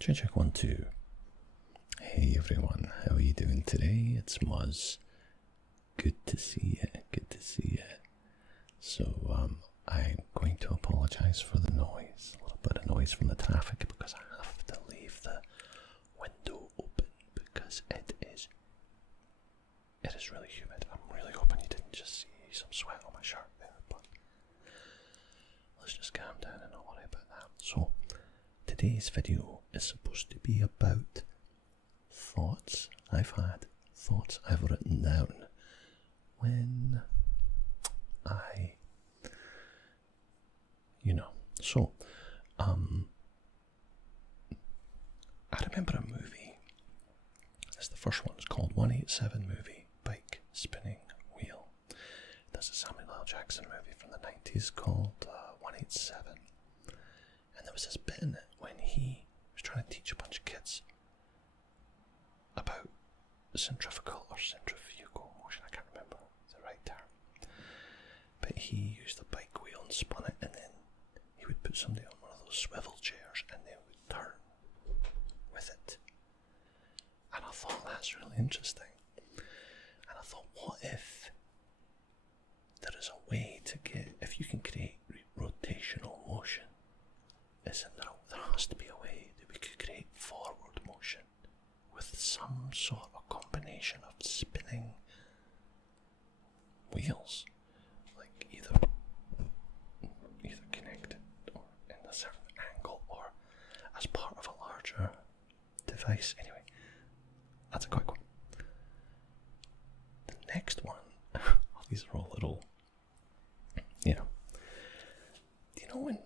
Check 1, 2. Hey everyone, how are you doing today? It's Muzz. Good to see you, good to see you. So, I'm going to apologise for the noise, a little bit of noise from the traffic because I have to leave the window open because it is really humid. I'm really hoping you didn't just see some sweat on my shirt there, but let's just calm down and not worry about that. So, today's video is supposed to be about thoughts I've had, thoughts I've written down when I, I remember a movie. It's the first one. It's called 187 movie, Bike Spinning Wheel. There's a Samuel L. Jackson movie from the 90s called 187. And there was this bit in it when he was trying to teach a bunch of kids about centrifugal or centrifugal motion. I can't remember the right term. But he used a bike wheel and spun it, and then he would put somebody on one of those swivel chairs and they would turn with it. And I thought that's really interesting. And I thought, what if there is a way to get, if you can create rotational motion, isn't there? There has to be a way that we could create forward motion with some sort of combination of spinning wheels, like either connected or in a certain angle or as part of a larger device. Anyway, that's a quick one. The next one, these are all little, do you know when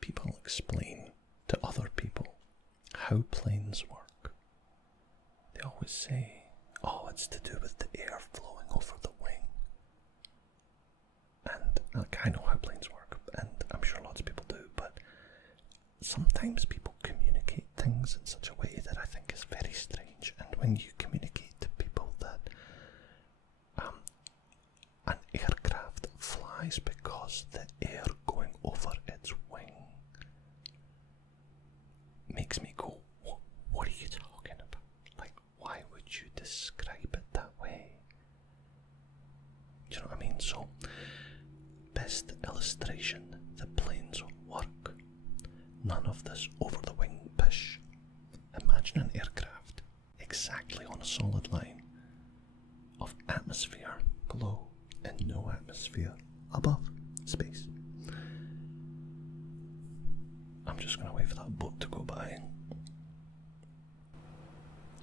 people explain to other people how planes work, they always say, oh, it's to do with the air flowing over the wing. And I know how planes work, and I'm sure lots of people do, but sometimes people communicate things in such a way that I think is very strange. And when you communicate to people that an aircraft flies because the air going over its wing makes me go, what are you talking about? Like, why would you describe it that way? Do you know what I mean? So, best illustration, the planes work. None of this over the wing pish. Imagine an aircraft exactly on a solid line of atmosphere below and no atmosphere above, space. I'm just going to wait for that boat to go by.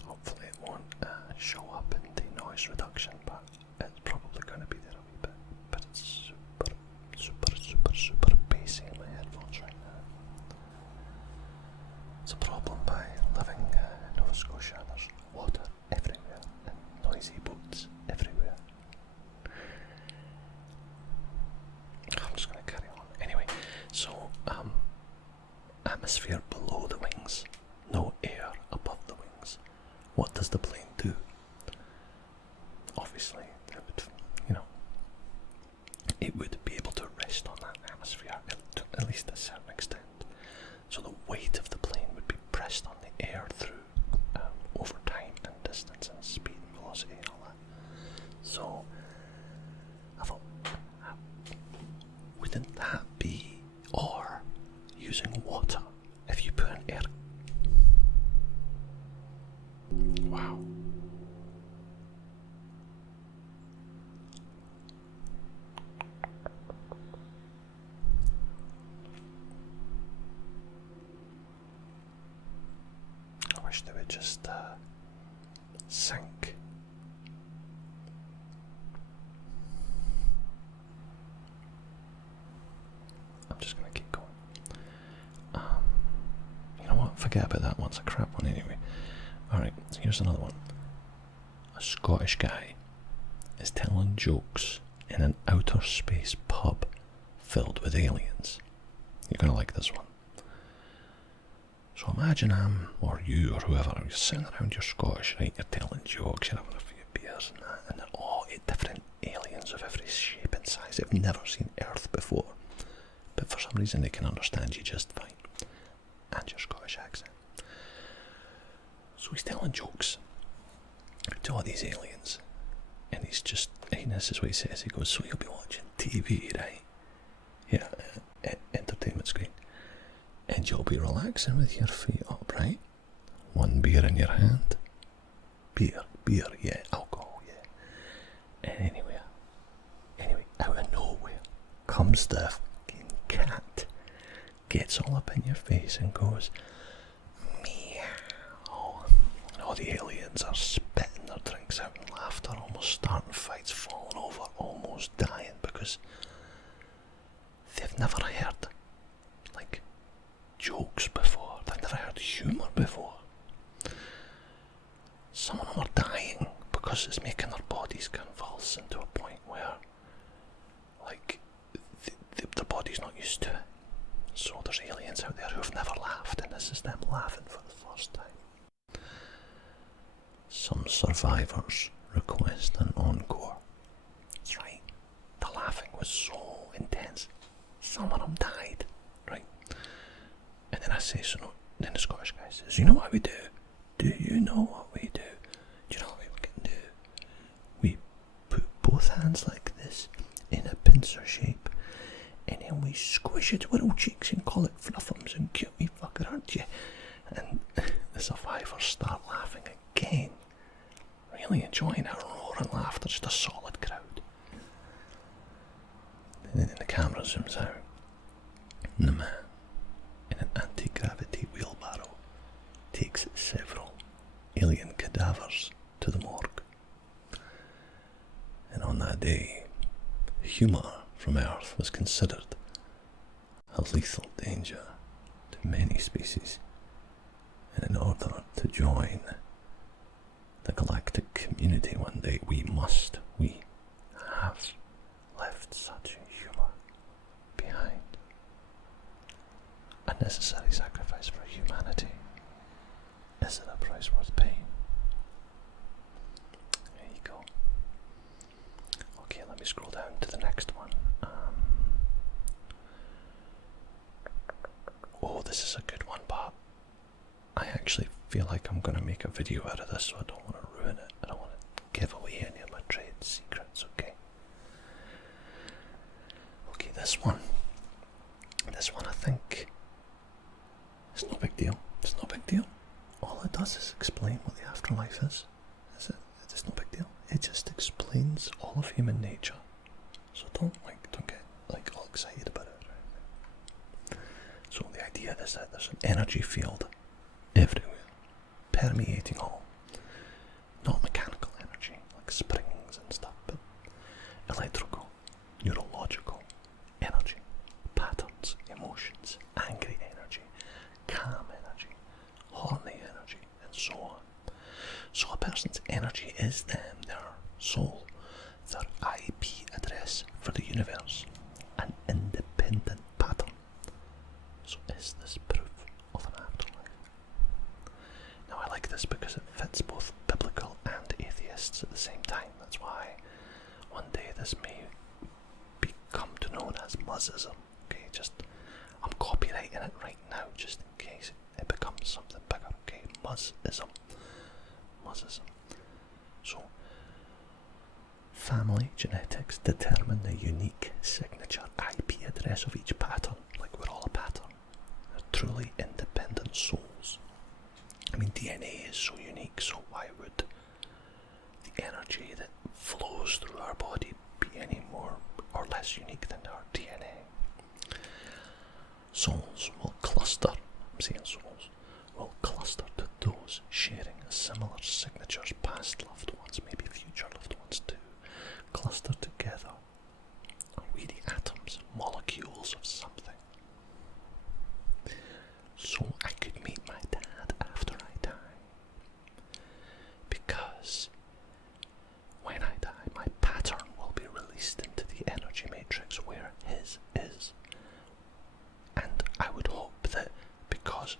Hopefully it won't show up in the noise reduction, but it's probably going to be there a wee bit. But it's super bassy in my headphones right now. It's a problem by living in Nova Scotia. There's water everywhere and noisy boats everywhere. I'm just going to carry on. Anyway, so atmosphere below the wings, no air above the wings. What does the plane do? Obviously, it would be able to rest on that atmosphere to at least a certain extent. So the weight of the plane would be pressed on the air through over time and distance and speed and velocity and all that. So I thought, wouldn't that be, or using water, if you put an air... Wow. I wish they would just sink. I'm just going to keep going. You know what? Forget about that one. It's a crap one anyway. Alright, so here's another one. A Scottish guy is telling jokes in an outer space pub filled with aliens. You're going to like this one. So imagine or you, or whoever, you're sitting around, you're Scottish, right? You're telling jokes, you're having a few beers and that, and they're all different aliens of every shape and size. They've never seen Earth before, but for some reason they can understand you just fine, and your Scottish accent. So he's telling jokes to all these aliens. And he's just, and this is what he says. He goes, so you'll be watching TV, right? Yeah, entertainment screen. And you'll be relaxing with your feet up, right? One beer in your hand. Beer, yeah. Alcohol, yeah. And anyway, out of nowhere comes the fucking cat. Gets all up in your face and goes, meow. And all the aliens are spitting their drinks out in laughter, almost starting fights, falling over, almost dying, because they've never heard, like, jokes before. They've never heard humour before. Some of them are dying because it's making their bodies convulse into a point where, like, the body's not used to it. So there's aliens out there who've never laughed, and this is them laughing for the first time. Some survivors request an encore. That's right. The laughing was so intense. Some of them died, right? And then I say, so no, then the Scottish guy says, you know what we do? Do you know what we do? Do you know what we can do? We put both hands like this in a pincer shape, and then we squish it with our cheeks and call it fluffums and cute wee fucker, aren't you? And the survivors start laughing again, really enjoying it, roaring laughter, just a solid crowd. And then the camera zooms out, and the man in an anti-gravity wheelbarrow takes several alien cadavers to the morgue. And on that day, humour from Earth was considered a lethal danger to many species. And in order to join the galactic community one day, we have left such humour behind. A necessary sacrifice for humanity. Is it a price worth paying? There you go. Okay, let me scroll down to the next one. Oh, this is a good one, but I actually feel like I'm going to make a video out of this, so I don't want to ruin it. I don't want to give away any of my trade secrets, okay? Okay, this one I think, it's no big deal. It's no big deal. All it does is explain what the afterlife is. It's no big deal. It just explains all of human nature. So don't get like all excited about it. Right? So the idea is that there's an energy field everywhere, permeating all. Not mechanical energy like springs and stuff, but electrical, neurological energy, patterns, emotions, angry energy, calm energy, horny energy, and so on. So a person's energy is them, their soul, their IP address for the universe, an independent pattern. So is this proof of an afterlife? Now I like this because it fits both biblical and atheists at the same time. That's why one day this may become to known as Muzzism. Okay, I'm copyrighting it right now just in case it becomes something bigger. Okay, Muzzism. So, family genetics determine the unique signature IP address of each pattern. Like we're all a pattern. They're truly independent souls. I mean, DNA is so unique, so why would the energy that flows through our body be any more or less unique than our DNA? Souls will cluster, I'm saying souls, will cluster to those sharing similar signatures, past loved ones, maybe future loved ones too, cluster together. Are we the atoms, molecules of something? So I could meet my dad after I die. Because when I die, my pattern will be released into the energy matrix where his is. And I would hope that because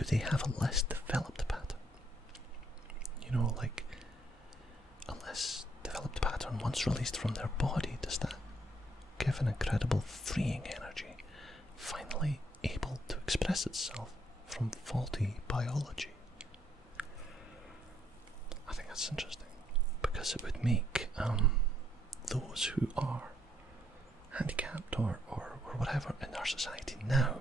do they have a less developed pattern? You know, like a less developed pattern once released from their body, does that give an incredible freeing energy, finally able to express itself from faulty biology? I think that's interesting, because it would make those who are handicapped or whatever in our society now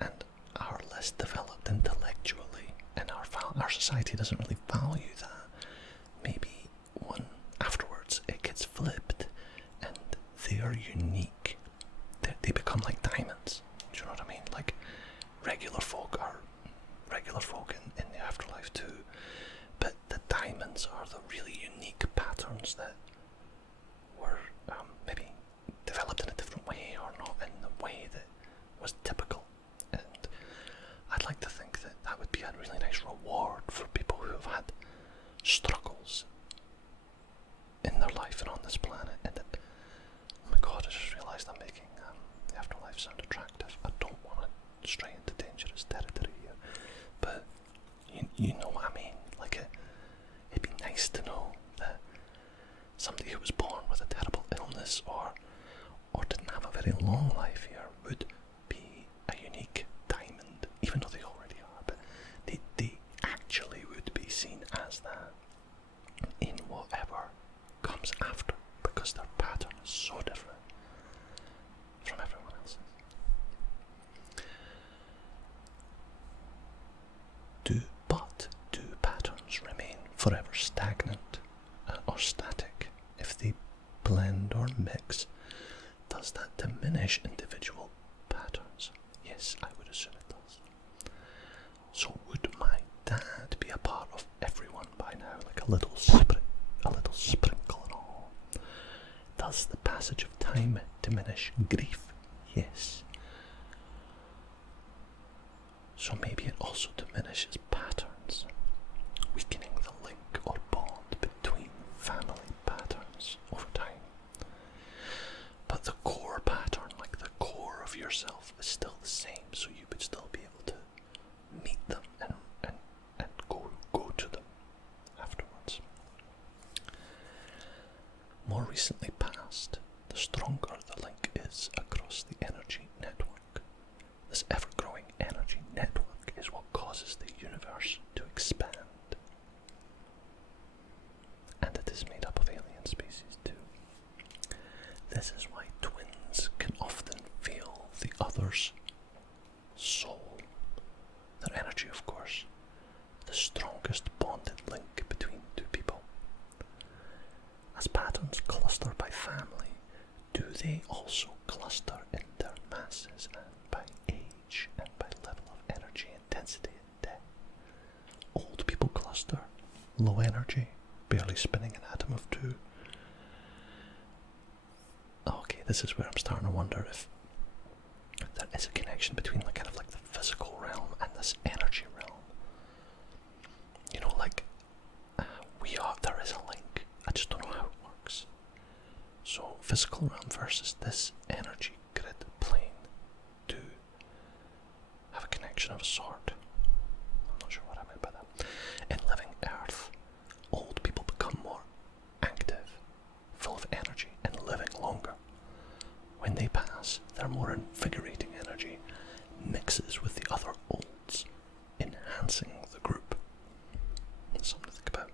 and are less developed intellectually, and our society doesn't really value that, maybe afterwards it gets flipped and they are unique. They become like diamonds. Do you know what I mean? Like regular folk are regular folk in the afterlife too, but the diamonds are the really unique patterns that were maybe developed in a different way, or not in the way that was typical. And I'd like to think that that would be a really nice reward for people who have had struggles in their life and on this planet. And oh my god, I just realised I'm making the afterlife sound attractive. I don't want to stray into dangerous territory here, but you know what I mean. Like it'd be nice to know that somebody who was born with a terrible illness or didn't have a very long life here would be a unique diamond, even though they already are, but they actually would be seen as that in whatever comes after, because their pattern is so different from everyone else's. Do patterns remain forever stagnant or static? If they blend or mix, does that diminish individual patterns? Yes, I would assume it does. So would my dad be a part of everyone by now, like a little sprinkle and all? Does the passage of time diminish grief? Yes. So maybe it also diminishes patterns, weakening the link or bond between family patterns over time. But the core pattern, like the core of yourself, is still the same, so you would still be able to meet them and go to them afterwards. More recently past, the stronger the link is across the energy network. This ever-growing energy network is what causes the universe to expand. And it is made up of alien species too. This is why twins can often feel the other's soul, their energy, of course, the strongest bonded link between two people. As patterns cluster by family, do they also cluster in their masses and by age and by level of energy intensity and death? Old people cluster, low energy, barely spinning an atom of two. Okay, this is where I'm starting to wonder if there is a connection between the kind of like the physical realm and this energy realm. You know, like there is a link. I just don't know how it works. So physical realm versus this energy grid plane do have a connection of a sort. I'm not sure what I meant by that. In living Earth, old people become more active, full of energy, and living longer. When they pass, their more invigorating energy mixes with the other olds, enhancing the group. That's something to think about.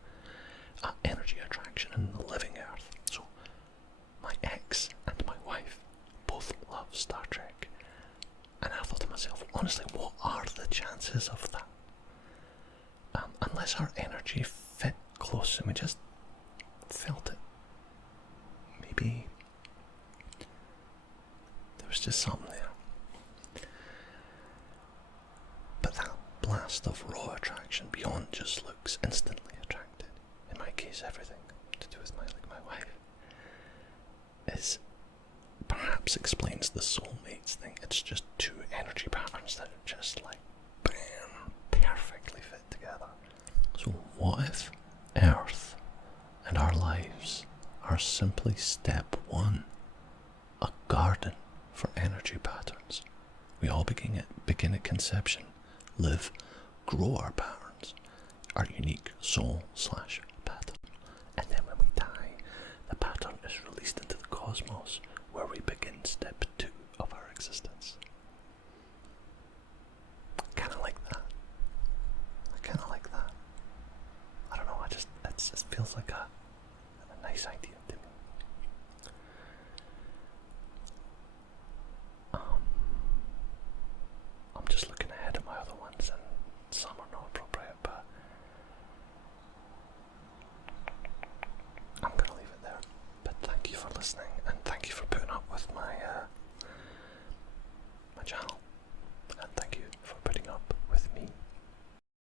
Energy attraction in the living Earth. So, my ex and my wife both love Star Trek, and I thought to myself, honestly, what are the chances of that? Unless our energy fit close and we just felt it. Maybe there was just something there. But that blast of raw attraction beyond just looks, instantly attracted, in my case everything to do with my wife, is perhaps explains the soulmates thing. It's just two energy patterns that are just like bam, perfectly fit together. So what if Earth and our lives are simply step one, a garden for energy patterns? We all begin at conception, live, grow our patterns, our unique soul/pattern. And then when we die, the pattern is released into the cosmos, where we begin step 2 of our existence. Kind of like that. I kind of like that. I don't know, it just feels like a nice idea to